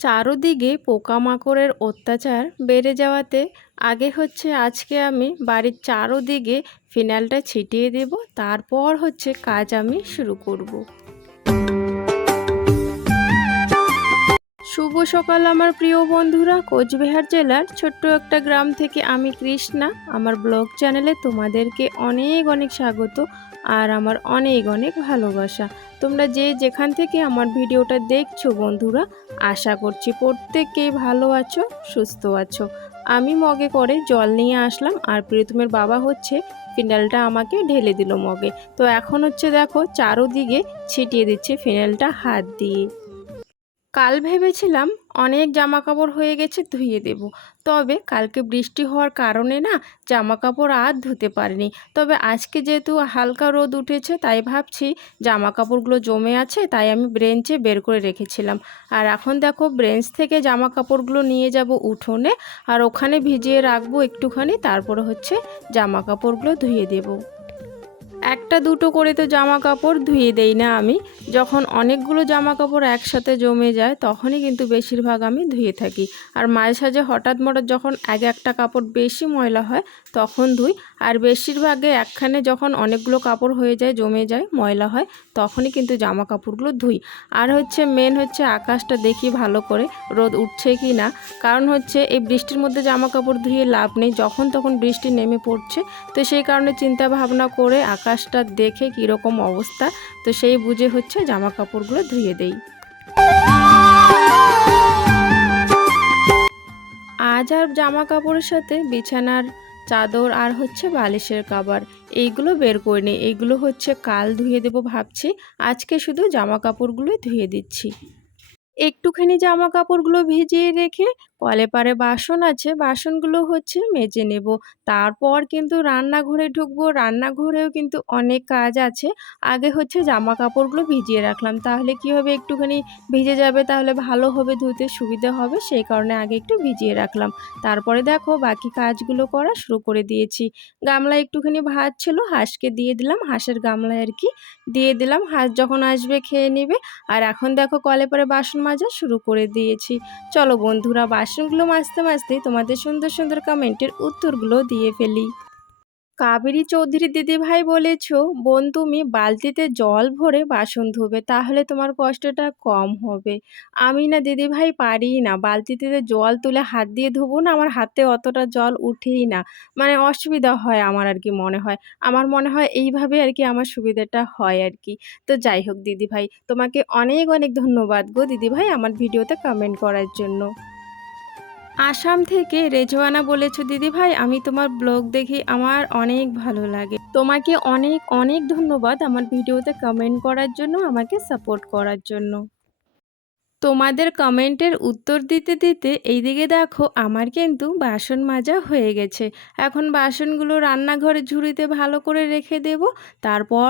চারদিকে পোকামাকড়ের অত্যাচার বেড়ে যাওয়াতে আজকে আমি বাড়ির চারদিকে ফিনাইলটা ছিটিয়ে দেব। তারপর কাজ আমি শুরু করব। শুভ সকাল আমার প্রিয় বন্ধুরা। কোচবিহার জেলার ছোট্ট একটা গ্রাম থেকে আমি কৃষ্ণা। আমার ব্লগ চ্যানেলে তোমাদেরকে অনেক অনেক স্বাগত আর আমার অনেক অনেক ভালোবাসা। তোমরা যে যেখান থেকে আমার ভিডিওটা দেখছো বন্ধুরা, আশা করছি প্রত্যেকেই ভালো আছো, সুস্থ আছো। আমি মগে করে জল নিয়ে আসলাম আর প্রীতমের বাবা ফিনাইলটা আমাকে ঢেলে দিল মগে। তো এখন দেখো চারদিকে ছিটিয়ে দিচ্ছে ফিনাইলটা হাত দিয়ে। কাল ভেবেছিলাম অনেক জামা কাপড় হয়ে গেছে ধুয়ে দেব, তবে কালকে বৃষ্টি হওয়ার কারণে না জামা কাপড় আর ধুতে পারিনি। তবে আজকে যেহেতু হালকা রোদ উঠেছে তাই ভাবছি জামা কাপড়গুলো জমে আছে, তাই আমি ব্রেঞ্চে বের করে রেখেছিলাম। আর এখন দেখো ব্রেঞ্চ থেকে জামা কাপড়গুলো নিয়ে যাব উঠোনে আর ওখানে ভিজিয়ে রাখবো একটুখানি, তারপরে জামা কাপড়গুলো ধুয়ে দেব। একটা দুটো করে তো জামা কাপড় ধুয়ে দেই না আমি। যখন অনেকগুলো জামা কাপড় একসাথে জমে যায় তখনই কিন্তু বেশিরভাগ আমি ধুয়ে থাকি। আর মাঝে সাঝে হঠাৎ যখন একটা কাপড় বেশি ময়লা হয় তখন ধুই। আর বেশিরভাগে একখানে যখন অনেকগুলো কাপড় হয়ে যায়, জমে যায়, ময়লা হয়, তখনই কিন্তু জামা কাপড়গুলো ধুই। আর মেন আকাশটা দেখি ভালো করে রোদ উঠছে কি না। কারণ এই বৃষ্টির মধ্যে জামা কাপড় ধুয়ে লাভ নেই, যখন তখন বৃষ্টি নেমে পড়ছে। তো সেই কারণে চিন্তা ভাবনা করে আকাশটা দেখে কীরকম অবস্থা, তো সেই বুঝে জামা কাপড়গুলো ধুয়ে দেই। আজ আর জামা কাপড়ের সাথে বিছানার চাদর আর বালিশের কভার এইগুলো বের করে নিই। এইগুলো কাল ধুয়ে দেব ভাবছি, আজকে শুধু জামা কাপড়গুলোই ধুয়ে দিচ্ছি। একটুখানি জামা কাপড়গুলো ভিজিয়ে রেখে কলে পারে বাসন আছে, বাসনগুলো মেজে নেব। তারপর কিন্তু রান্নাঘরে ঢুকবো। রান্নাঘরেও কিন্তু অনেক কাজ আছে। আগে জামা কাপড়গুলো ভিজিয়ে রাখলাম, তাহলে কি হবে, একটুখানি ভিজে যাবে, তাহলে ভালো হবে, ধুতে সুবিধা হবে, সেই কারণে আগে একটু ভিজিয়ে রাখলাম। তারপরে দেখো বাকি কাজগুলো করা শুরু করে দিয়েছি। গামলায় একটুখানি ভাত ছিল, হাঁসকে দিয়ে দিলাম, হাঁসের গামলায় দিয়ে দিলাম, হাঁস যখন আসবে খেয়ে নেবে। আর এখন দেখো কলে পরে বাসন মাজা শুরু করে দিয়েছি। চলো বন্ধুরা, বাসনগুলো মাজতে মাজতেই তোমাদের সুন্দর সুন্দর কমেন্টের উত্তরগুলো দিয়ে ফেলি। কাবেরী চৌধুরী দিদিভাই বলেছ, বোন তুমি বালতিতে জল ভরে বাসন ধোবে, তাহলে তোমার কষ্টটা কম হবে। আমি না দিদিভাই পারি না, বালতিতে জল তুলে হাত দিয়ে ধোবো না, আমার হাতে অতটা জল উঠেই না, মানে অসুবিধা হয় আমার মনে হয়। আমার মনে হয় এইভাবে আমার সুবিধাটা হয় তো যাই হোক দিদিভাই, তোমাকে অনেক অনেক ধন্যবাদ গো দিদিভাই আমার ভিডিওতে কমেন্ট করার জন্য। আসাম থেকে রেজওয়ানা বলেছো, দিদিভাই আমি তোমার ব্লগ দেখি আমার অনেক ভালো লাগে। তোমাকে অনেক অনেক ধন্যবাদ আমার ভিডিওতে কমেন্ট করার জন্য, আমাকে সাপোর্ট করার জন্য। তোমাদের কমেন্টের উত্তর দিতে দিতে এইদিকে দেখো আমার কিন্তু বাসন মাজা হয়ে গেছে। এখন বাসনগুলো রান্নাঘরে ঝুড়িতে ভালো করে রেখে দেব। তারপর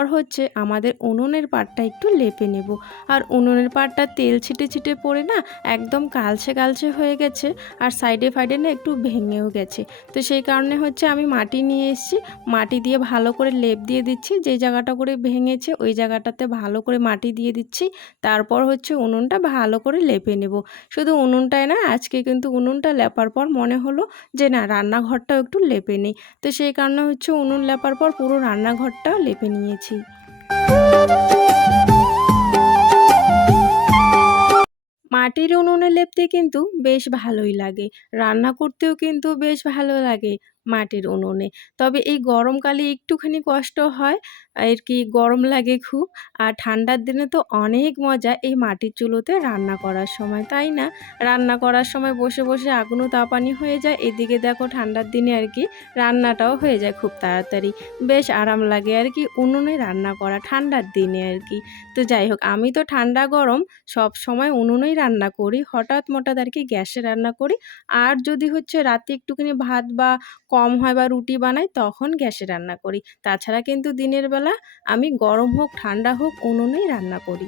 আমাদের উনুনের পাটটা একটু লেপে নেব। আর উনুনের পাটটা তেল ছিটে ছিটে পড়ে না একদম কালচে কালচে হয়ে গেছে, আর সাইডে ফাইডে না একটু ভেঙেও গেছে। তো সেই কারণে আমি মাটি নিয়ে এসেছি, মাটি দিয়ে ভালো করে লেপ দিয়ে দিচ্ছি। যে জায়গাটা করে ভেঙেছে ওই জায়গাটাতে ভালো করে মাটি দিয়ে দিচ্ছি। তারপর উনুনটা ভালো করে লেপে নেব। শুধু উনুনটাই না, আজকে কিন্তু উনুনটা লেপার পর মনে হলো যে না রান্নাঘরটাও একটু লেপে নিই। তো সেই কারণে উনুন লেপার পর পুরো রান্নাঘরটাও লেপে নিয়েছি। মাটির উনুনে লেপতে কিন্তু বেশ ভালোই লাগে, রান্না করতেও কিন্তু বেশ ভালো লাগে মাটির উনুনে। তবে এই গরমকালে একটুখানি কষ্ট হয়, গরম লাগে খুব। আর ঠান্ডার দিনে তো অনেক মজা এই মাটির চুলোতে রান্না করার সময়, তাই না? রান্না করার সময় বসে বসে আগুনও তাপানি হয়ে যায়, এদিকে দেখো ঠান্ডার দিনে রান্নাটাও হয়ে যায় খুব তাড়াতাড়ি। বেশ আরাম লাগে উনুনে রান্না করা ঠান্ডার দিনে তো যাই হোক, আমি তো ঠান্ডা গরম সব সময় উনুনেই রান্না করি, হঠাৎ গ্যাসে রান্না করি। আর যদি রাতে একটুখানি ভাত বা কম হয় বা রুটি বানাই তখন গ্যাসে রান্না করি। তাছাড়া কিন্তু দিনের বেলা আমি গরম হোক ঠান্ডা হোক উনুনেই রান্না করি।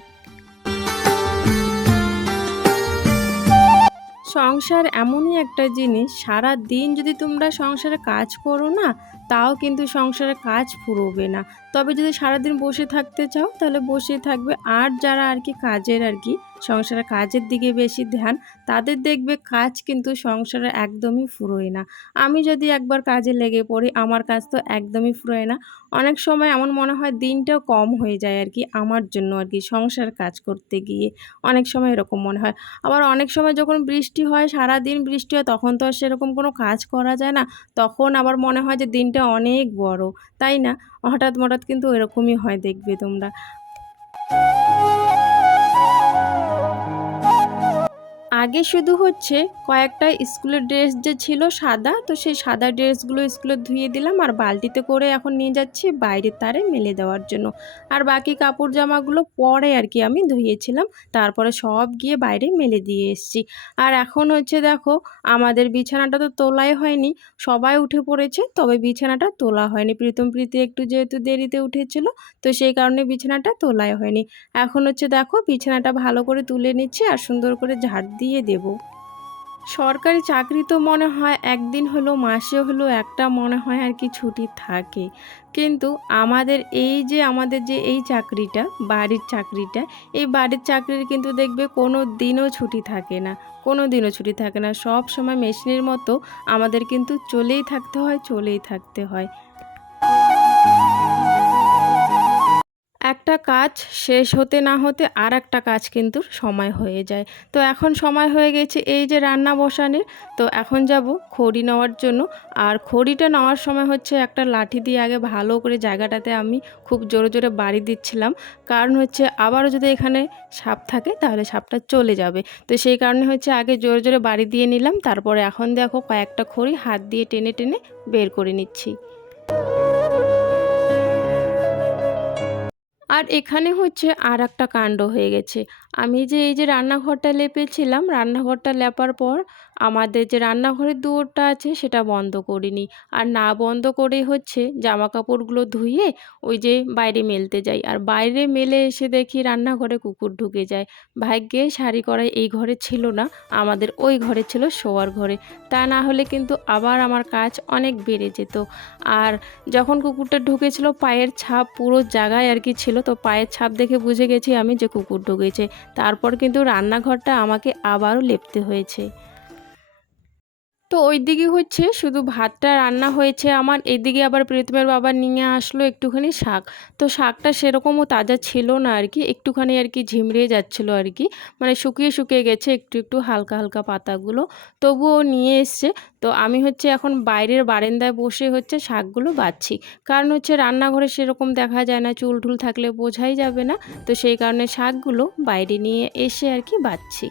সংসার এমনই একটা জিনিস, সারা দিন যদি তোমরা সংসারে কাজ করো না তাও কিন্তু সংসারে কাজ ফুরোবে না। তবে যদি সারাদিন বসে থাকতে চাও তাহলে বসেই থাকবে। আর যারা আর কি কাজের আর কি সংসারের কাজের দিকে বেশি ধ্যান, তাদের দেখবে কাজ কিন্তু সংসারে একদমই ফুরোয় না। আমি যদি একবার কাজে লেগে পড়ি আমার কাজ তো একদমই ফুরোয় না। অনেক সময় এমন মনে হয় দিনটাও কম হয়ে যায় আর কি আমার জন্য আর কি সংসার কাজ করতে গিয়ে। অনেক সময় এরকম মনে হয়। আবার অনেক সময় যখন বৃষ্টি হয়, সারাদিন বৃষ্টি হয়, তখন তো আর সেরকম কোনো কাজ করা যায় না। তখন আবার মনে হয় যে দিনটা অনেক বড়, তাই না? হঠাৎ কিন্তু এরকমই হয় দেখবে তোমরা। আগে শুধু হচ্ছে কয়েকটা স্কুলের ড্রেস যে ছিল সাদা, তো সেই সাদা ড্রেসগুলো স্কুলে ধুয়ে দিলাম আর বালতিতে করে এখন নিয়ে যাচ্ছি বাইরের তারে মেলে দেওয়ার জন্য। আর বাকি কাপড় জামাগুলো পরে আর কি আমি ধুয়েছিলাম, তারপরে সব গিয়ে বাইরে মেলে দিয়ে এসেছি। আর এখন হচ্ছে দেখো আমাদের বিছানাটা তো তোলাই হয়নি, সবাই উঠে পড়েছে, তবে বিছানাটা তোলা হয়নি। প্রীতম প্রীতি একটু যেহেতু দেরিতে উঠেছিল, তো সেই কারণে বিছানাটা তোলাই হয়নি। এখন হচ্ছে দেখো বিছানাটা ভালো করে তুলে নিচ্ছি আর সুন্দর করে ঝাড় দিয়ে দেব। সরকারি চাকরি তো মনে হয় একদিন হলো মাসে হলো একটা মনে হয় আর কি ছুটি থাকে, কিন্তু আমাদের যে এই চাকরিটা, বাড়ির চাকরিটা, এই বাড়ির চাকরির কিন্তু দেখবে কোনো দিনও ছুটি থাকে না, কোনো দিনও ছুটি থাকে না। সব সময় মেশিনের মতো আমাদের কিন্তু চলেই থাকতে হয়, চলেই থাকতে হয়। একটা কাজ শেষ হতে না হতে আর একটা কাজ কিন্তু সময় হয়ে যায়। তো এখন সময় হয়ে গেছে এই যে রান্না বসানোর। তো এখন যাব খড়ি নেওয়ার জন্য। আর খড়িটা নেওয়ার সময় হচ্ছে একটা লাঠি দিয়ে আগে ভালো করে জায়গাটাতে আমি খুব জোরে জোরে বাড়ি দিচ্ছিলাম, কারণ হচ্ছে আবারও যদি এখানে সাপ থাকে তাহলে সাপটা চলে যাবে। তো সেই কারণে হচ্ছে আগে জোরে জোরে বাড়ি দিয়ে নিলাম, তারপরে এখন দেখো কয়েকটা খড়ি হাত দিয়ে টেনে টেনে বের করে নিচ্ছি। আর এখানে হচ্ছে আর একটা কাণ্ড হয়ে গেছে। আমি যে এই যে রান্নাঘরটা লেপেছিলাম, রান্নাঘরটা লেপার পর আমাদের যে রান্নাঘরের দুয়ারটা আছে সেটা বন্ধ করিনি। আর না বন্ধ করেই হচ্ছে জামা কাপড়গুলো ধুয়ে ওই যে বাইরে মেলতে যাই। আর বাইরে মেলে এসে দেখি রান্নাঘরে কুকুর ঢুকে যায়। ভাগ্যে শাড়ি করাই এই ঘরে ছিল না, আমাদের ওই ঘরে ছিল, শোয়ার ঘরে। তা না হলে কিন্তু আবার আমার কাজ অনেক বেড়ে যেত। আর যখন কুকুরটা ঢুকেছিল পায়ের ছাপ পুরো জায়গায় আর কি ছিল, তো পায়ের ছাপ দেখে বুঝে গেছি আমি যে কুকুর ঢুকেছে। তারপর কিন্তু রান্নাঘরটা আমাকে আবারও লেপতে হয়েছে। তো ওইদিকে হচ্ছে শুধু ভাতটা রান্না হয়েছে আমার, এদিকে আবার প্রীতমের বাবা নিয়ে আসলো একটুখানি শাক। তো শাকটা সেরকমও তাজা ছিল না আর কি, একটুখানি আর কি ঝিমড়ে যাচ্ছিলো আর কি, মানে শুকিয়ে শুকিয়ে গেছে একটু একটু হালকা হালকা পাতাগুলো, তবুও নিয়ে এসছে। তো আমি হচ্ছে এখন বাইরের বারান্দায় বসে হচ্ছে শাকগুলো বাছছি, কারণ হচ্ছে রান্নাঘরে সেরকম দেখা যায় না, চুল টুল থাকলে বোঝাই যাবে না। তো সেই কারণে শাকগুলো বাইরে নিয়ে এসে আর কি বাছছি।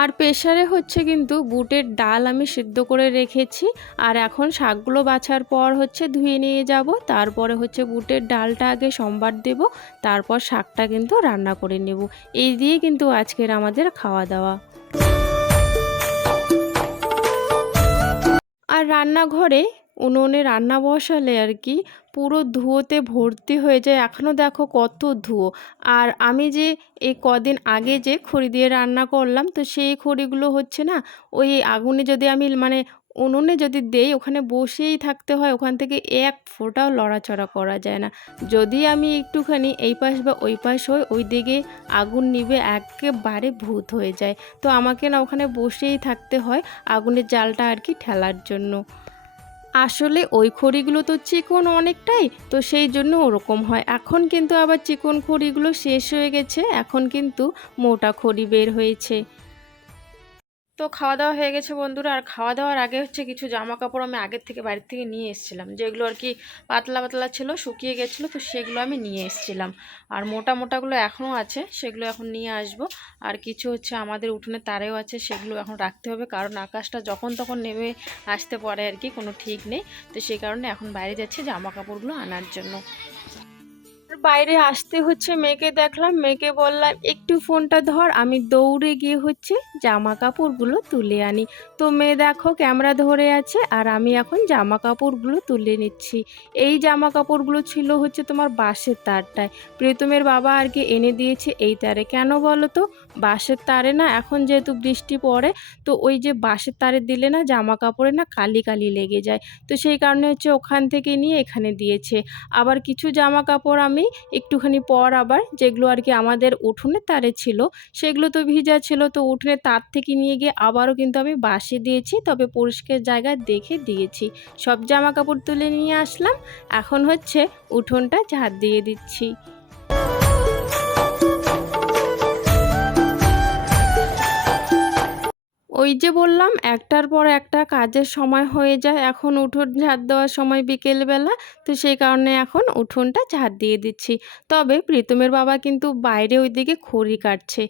আর প্রেসারে হচ্ছে কিন্তু বুটের ডাল আমি সিদ্ধ করে রেখেছি। আর এখন শাকগুলো বাছার পর হচ্ছে ধুয়ে নিয়ে যাব, তারপরে হচ্ছে বুটের ডালটা আগে সম্বার দেব, তারপর শাকটা কিন্তু রান্না করে নেব। এই দিয়ে কিন্তু আজকের আমাদের খাওয়া দাওয়া। আর রান্নাঘরে উনুনে রান্না বসালে আর কি পুরো ধুয়োতে ভর্তি হয়ে যায়, এখনও দেখো কত ধুয়ো। আর আমি যে এই কদিন আগে যে খড়ি দিয়ে রান্না করলাম, তো সেই খড়িগুলো হচ্ছে না, ওই আগুনে যদি আমি মানে উনুনে যদি দেই ওখানে বসেই থাকতে হয়, ওখান থেকে এক ফোঁটাও লড়াচড়া করা যায় না। যদি আমি একটুখানি এই পাশ বা ওই পাশ হই, ওই দিকে আগুন নিভে একেবারে ভূত হয়ে যায়। তো আমাকে না ওখানে বসেই থাকতে হয় আগুনের জালটা আর কি ঠেলার জন্য। আসলে ওই খড়িগুলো তো চিকন অনেকটাই, তো সেই জন্য ওরকম হয়। এখন কিন্তু আবার চিকন খড়িগুলো শেষ হয়ে গেছে, এখন কিন্তু মোটা খড়ি বের হয়েছে। তো খাওয়া দাওয়া হয়ে গেছে বন্ধুরা। আর খাওয়া দাওয়ার আগে হচ্ছে কিছু জামা কাপড় আমি আগের থেকে বাড়ির থেকে নিয়ে এসেছিলাম, যেগুলো আর কি পাতলা পাতলা ছিল, শুকিয়ে গেছিলো, তো সেগুলো আমি নিয়ে এসেছিলাম। আর মোটা মোটাগুলো এখনও আছে, সেগুলো এখন নিয়ে আসব। আর কিছু হচ্ছে আমাদের উঠোনে তারেও আছে, সেগুলো এখন রাখতে হবে, কারণ আকাশটা যখন তখন নেমে আসতে পারে আর কি, কোনো ঠিক নেই। তো সেই কারণে এখন বাইরে যাচ্ছি জামা কাপড়গুলো আনার জন্য। আর বাইরে আসতে হচ্ছে মেয়েকে দেখলাম, মেয়েকে বললাম একটু ফোনটা ধর, আমি দৌড়ে গিয়ে হচ্ছে জামা কাপড়গুলো তুলে আনি। তো মেয়ে দেখো ক্যামেরা ধরে আছে আর আমি এখন জামা কাপড়গুলো তুলে নিচ্ছি। এই জামা কাপড়গুলো ছিল হচ্ছে তোমার বাঁশের তারটায়, প্রীতমের বাবা আর কি এনে দিয়েছে এই তারে। কেন বলো তো, বাঁশের তারে না এখন যেহেতু বৃষ্টি পড়ে, তো ওই যে বাঁশের তারে দিলে না জামা কাপড়ে না কালি কালি লেগে যায়, তো সেই কারণে হচ্ছে ওখান থেকে নিয়ে এখানে দিয়েছে। আবার কিছু জামা কাপড় আমি একটুখানি পর আবার যেগুলো আর কি আমাদের উঠোনের তারে ছিল, সেগুলো তো ভিজা ছিল, তো উঠোনের তার থেকে নিয়ে গিয়ে আবারও কিন্তু আমি বাসে দিয়েছি, তবে পরিষ্কার জায়গায় দেখে দিয়েছি। সব জামা কাপড় তুলে নিয়ে আসলাম, এখন হচ্ছে উঠোনটা ঝাড় দিয়ে দিচ্ছি। ওই যে বললাম একটার পর একটা কাজের সময় হয়ে যায়, এখন উঠোন ঝাড় দেওয়ার সময় বিকেলবেলা, তো সেই কারণে এখন উঠোনটা ঝাড় দিয়ে দিচ্ছি। তবে প্রীতমের বাবা কিন্তু বাইরে ওইদিকে খড়ি কাটছে,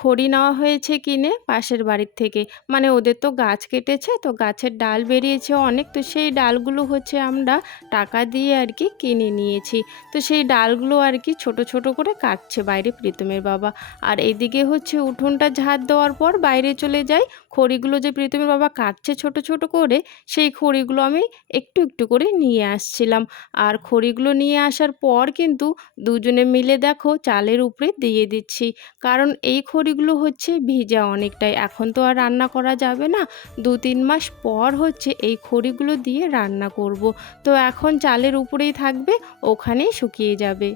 খড়ি নেওয়া হয়েছে কিনে পাশের বাড়ির থেকে, মানে ওদের তো গাছ কেটেছে, তো গাছের ডাল বেরিয়েছে অনেক, তো সেই ডালগুলো হচ্ছে আমরা টাকা দিয়ে আর কি কিনে নিয়েছি। তো সেই ডালগুলো আর কি ছোট ছোট করে কাটছে বাইরে প্রীতমের বাবা। আর এইদিকে হচ্ছে উঠোনটা ঝাড় দেওয়ার পর বাইরে চলে যাই, খড়িগুলো যে প্রীতমের বাবা কাটছে ছোট ছোট করে, সেই খড়িগুলো আমি একটু একটু করে নিয়ে আসছিলাম। আর খড়িগুলো নিয়ে আসার পর কিন্তু দুজনে মিলে দেখো চালের উপরে দিয়ে দিচ্ছি, কারণ এই খড়িগুলো হচ্ছে ভিজা অনেকটাই, এখন তো আর রান্না করা যাবে না, 2-3 মাস পর হচ্ছে এই খড়িগুলো দিয়ে রান্না করব। তো এখন চালের উপরেই থাকবে, ওখানেই শুকিয়ে যাবে।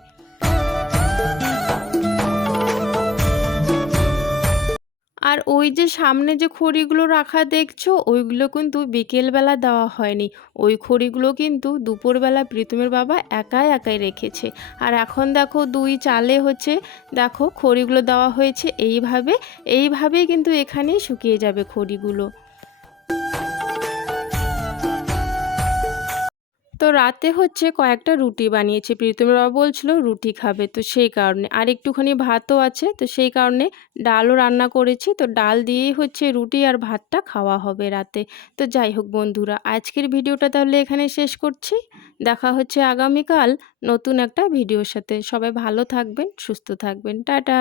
আর ওই যে সামনে যে খড়িগুলো রাখা দেখছো, ওইগুলো কিন্তু বিকেলবেলা দেওয়া হয়নি, ওই খড়িগুলো কিন্তু দুপুরবেলা প্রীতমের বাবা একাই একাই রেখেছে। আর এখন দেখো দুই চালে হচ্ছে দেখো খড়িগুলো দেওয়া হয়েছে, এইভাবেই কিন্তু এখানেই শুকিয়ে যাবে খড়িগুলো। তো রাতে হচ্ছে কয়েকটা রুটি বানিয়েছি, প্রীতমের বাবা বলছিল রুটি খাবে, তো সেই কারণে আর একটুখানি ভাতও আছে, তো সেই কারণে ডালও রান্না করেছি, তো ডাল দিয়েই হচ্ছে রুটি আর ভাতটা খাওয়া হবে রাতে। তো যাই হোক বন্ধুরা, আজকের ভিডিওটা তাহলে এখানে শেষ করছি, দেখা হচ্ছে আগামীকাল নতুন একটা ভিডিওর সাথে। সবাই ভালো থাকবেন, সুস্থ থাকবেন, টাটা।